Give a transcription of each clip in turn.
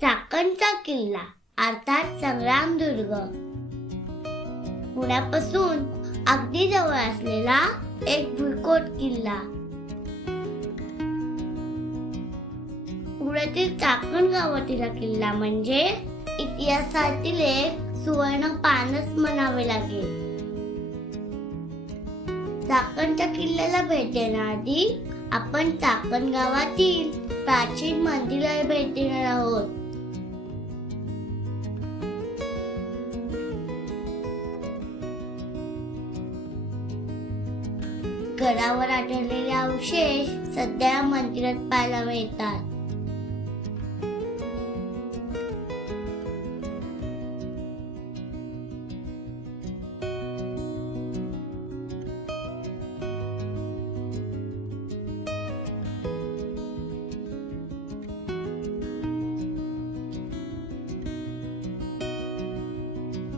चाकणचा किल्ला अर्थात संग्रामदुर्ग पुण्यापासून अगदी जवळ असलेला एक भुईकोट किल्ला. पुण्यातील चाकण गावातील किल्ला म्हणजे इतिहासातील एक सुवर्ण पानच म्हणावे लागेल. चाकणच्या किल्ल्याला भेट देण्याआधी आपण चाकण गावातील प्राचीन मंदिराला भेट देणार आहोत. गडावर आढळलेले अवशेष सध्या मंदिरात पाहायला मिळतात.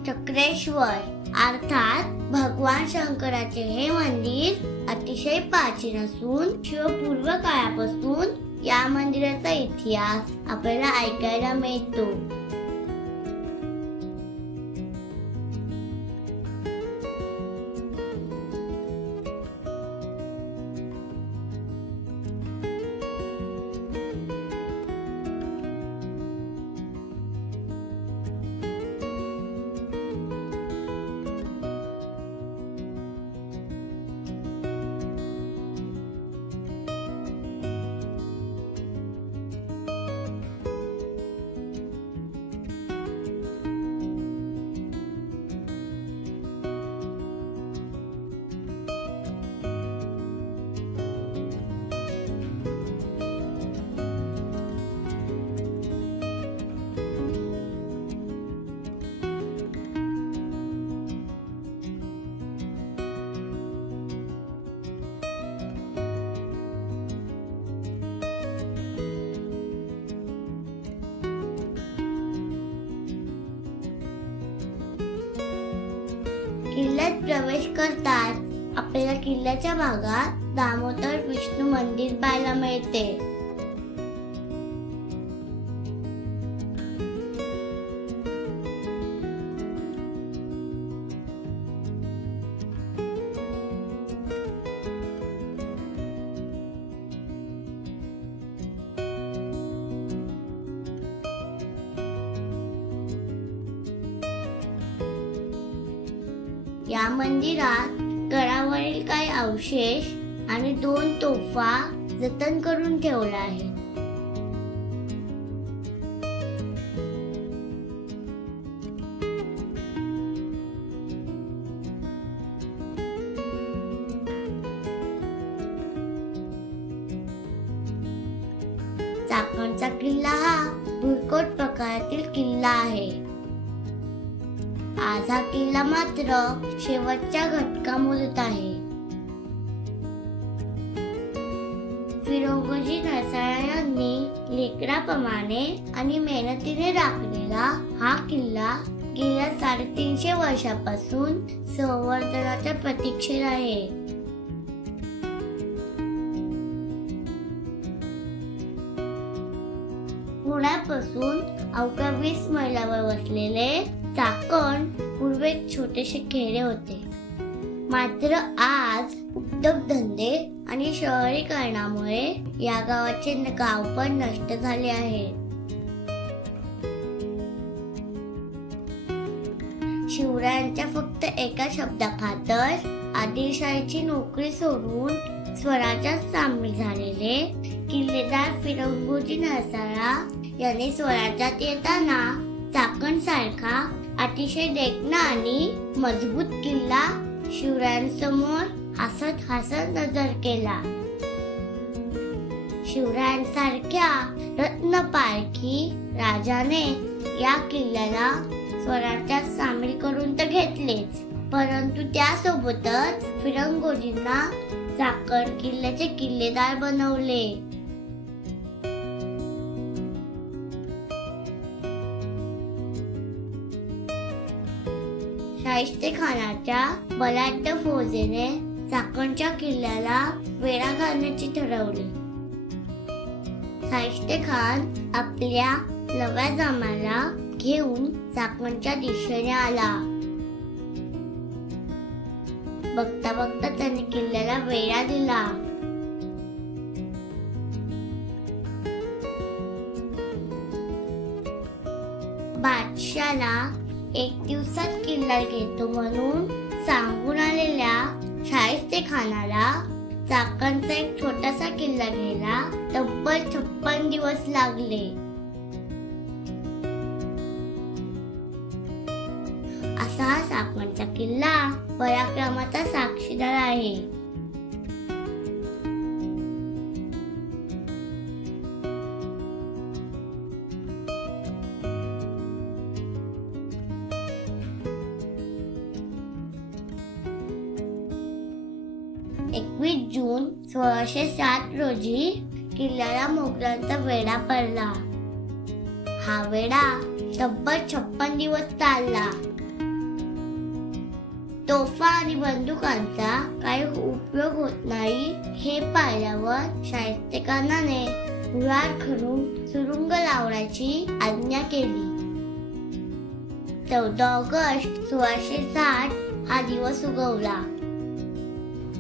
चक्रेश्वर अर्थात भगवान शंकराचे हे मंदिर अतिशय प्राचीन असून शिवपूर्व काळापासून या मंदिराचा इतिहास आपल्याला ऐकायला मिळतो. किल्ल्यात प्रवेश करताच आपल्याला किल्ल्याच्या भागात दामोदर विष्णू मंदिर पाहायला मिळते. या मंदिरात गडावरील काही अवशेष आणि 2 तोफा जतन करून ठेवल्या आहेत. चाकणचा किल्ला हा भुईकोट प्रकारातील किल्ला आहे. आज हा किल्ला मात्र शेवटच्या घटका मोडत आहे. फिरोजी नरसाळा यांनी लेकराप्रमाणे आणि मेहनतीने राखलेला हा किल्ला गेल्या 350 वर्षापासून संवर्धनाच्या प्रतीक्षेत आहे. पुण्यापासून अवघ्या 20 मैलावर वसलेले चाकण पूर्वी एक छोटेसे खेडे होते. मात्र आज उद्योगधंदे आणि शहरीकरणामुळे या गावाचे गाव पण नष्ट झाले आहे. शिवरायांच्या फक्त एका शब्दाखातर आदिलशाहीची नोकरी सोडून स्वराज्यात सामील झालेले किल्लेदार फिरोजी नरसाळा यांनी स्वराज्यात येताना चाकण सारखा अतिशय देखणा आणि मजबूत किल्ला शिवरायांसमोर हसत हसत नजर केला. शिवरायांसारख्या रत्नपारखी राजाने या किल्ल्याला स्वराज्यात सामील करून तर घेतलेच, परंतु त्यासोबतच फिरंगोजींना चाकण किल्ल्याचे किल्लेदार बनवले. शाहिस्तेखानाच्या बलाढ्य फौजेने चाकणच्या किल्ल्याला वेढा घालण्याचे ठरवले. शाहिस्तेखान आपल्या लव्या जांभळाला घेऊन चाकणच्या दिशेने आला. बघता बघता त्याने किल्ल्याला वेढा दिला. बादशाला 1 दिवसात किल्ला घेतो म्हणून सांगून आलेल्या शाहिस्तेखानाला चाकणचा एक छोटासा किल्ला घ्यायला तब्बल 56 दिवस लागले. असा हा चाकणचा किल्ला पराक्रमाचा साक्षीदार आहे. जून 1607 रोजी किल्ल्याला मोगलांचा वेढा पडला. हा वेढा तब्बल 56 दिवस चालला. तोफा आणि बंदुकांचा काही उपयोग होत नाही हे पाहिल्यावर शाहिस्तेखानाने कुऱ्हाड करून सुरुंग लावण्याची आज्ञा केली. 14 ऑगस्ट 1607 हा दिवस उगवला.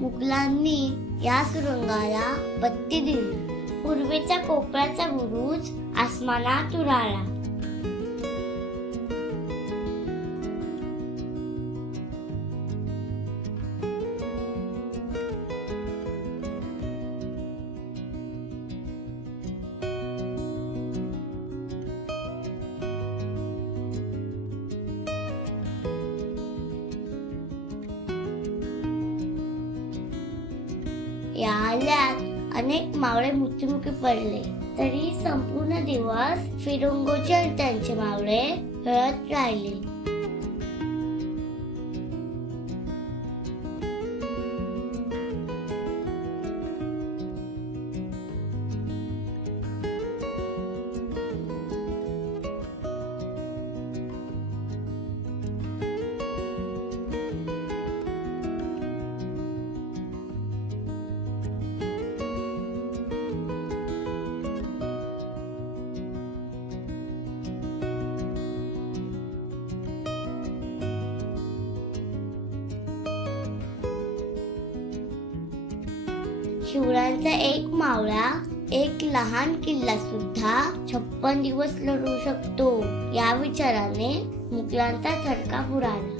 मुघलांनी या सुरुंगाला बत्ती दिली. पूर्वेचा कोपऱ्याचा बुरुज आसमानात उडाला. या हल्ल्यात अनेक मावळे मृत्युमुखी पडले. तरी संपूर्ण दिवस फिरंगोचे आणि त्यांचे मावळे खेळत राहिले. शिवरायांचा एक मावळा एक लहान किल्ला सुद्धा 56 दिवस लढू शकतो या विचाराने मुघलांचा थरकाप उडाला.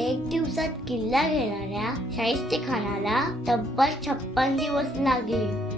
एक दिवसात किल्ला घेणाऱ्या शाहिस्तेखानाला तब्बल 56 दिवस लागले.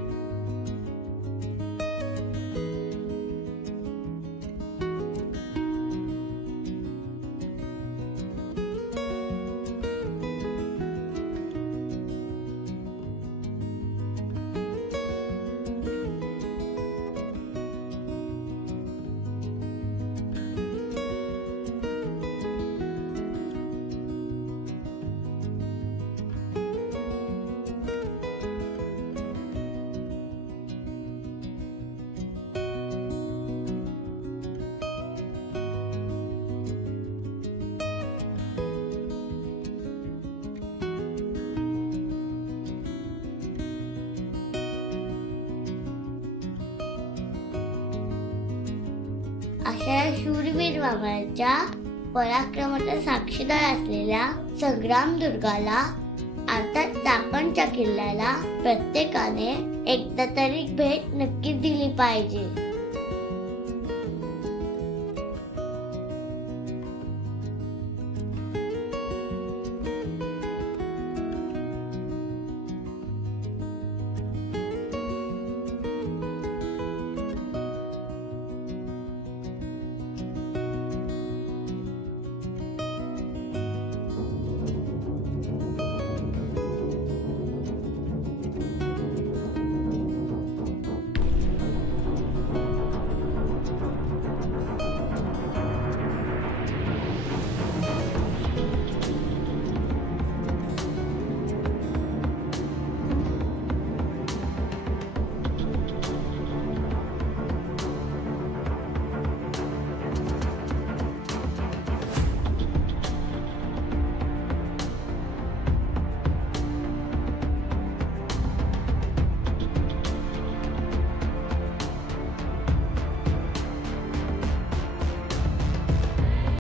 अशा शूरवीर मावळ्यांच्या पराक्रमाचा साक्षीदार असलेल्या संग्रामदुर्गाला अर्थात चाकणच्या किल्ल्याला प्रत्येकाने एकदा तरी भेट नक्कीच दिली पाहिजे.